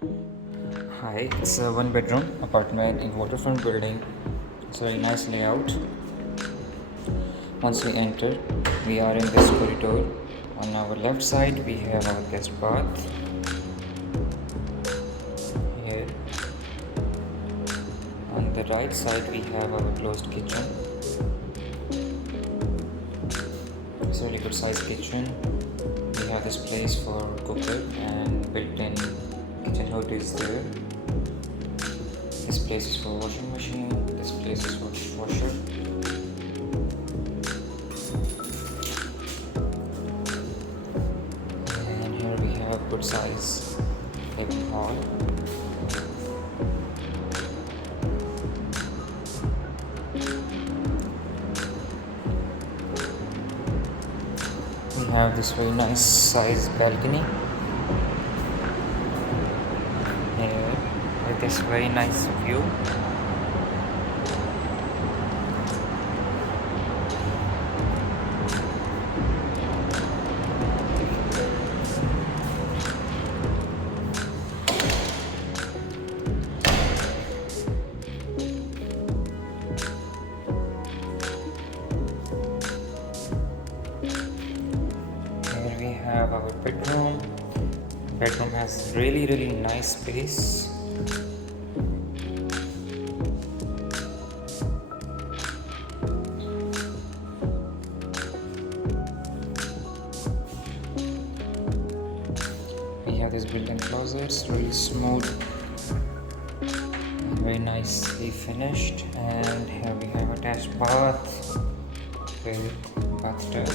Hi, it's a one bedroom apartment in WaterFront building. It's a very nice layout. Once we enter, we are in this corridor. On our left side, we have our guest bath. Here, on the right side, we have our closed kitchen. It's a really good sized kitchen. We have this place for cooker and built-in kitchen hood is there. This place is for washing machine. This place is for dishwasher. And here we have good size living hall. We have this very nice size balcony here with this very nice view. Here we have our bedroom. Bedroom has really nice space. We have this built-in closets, really smooth, very nicely finished. And here we have attached bath with bathtub.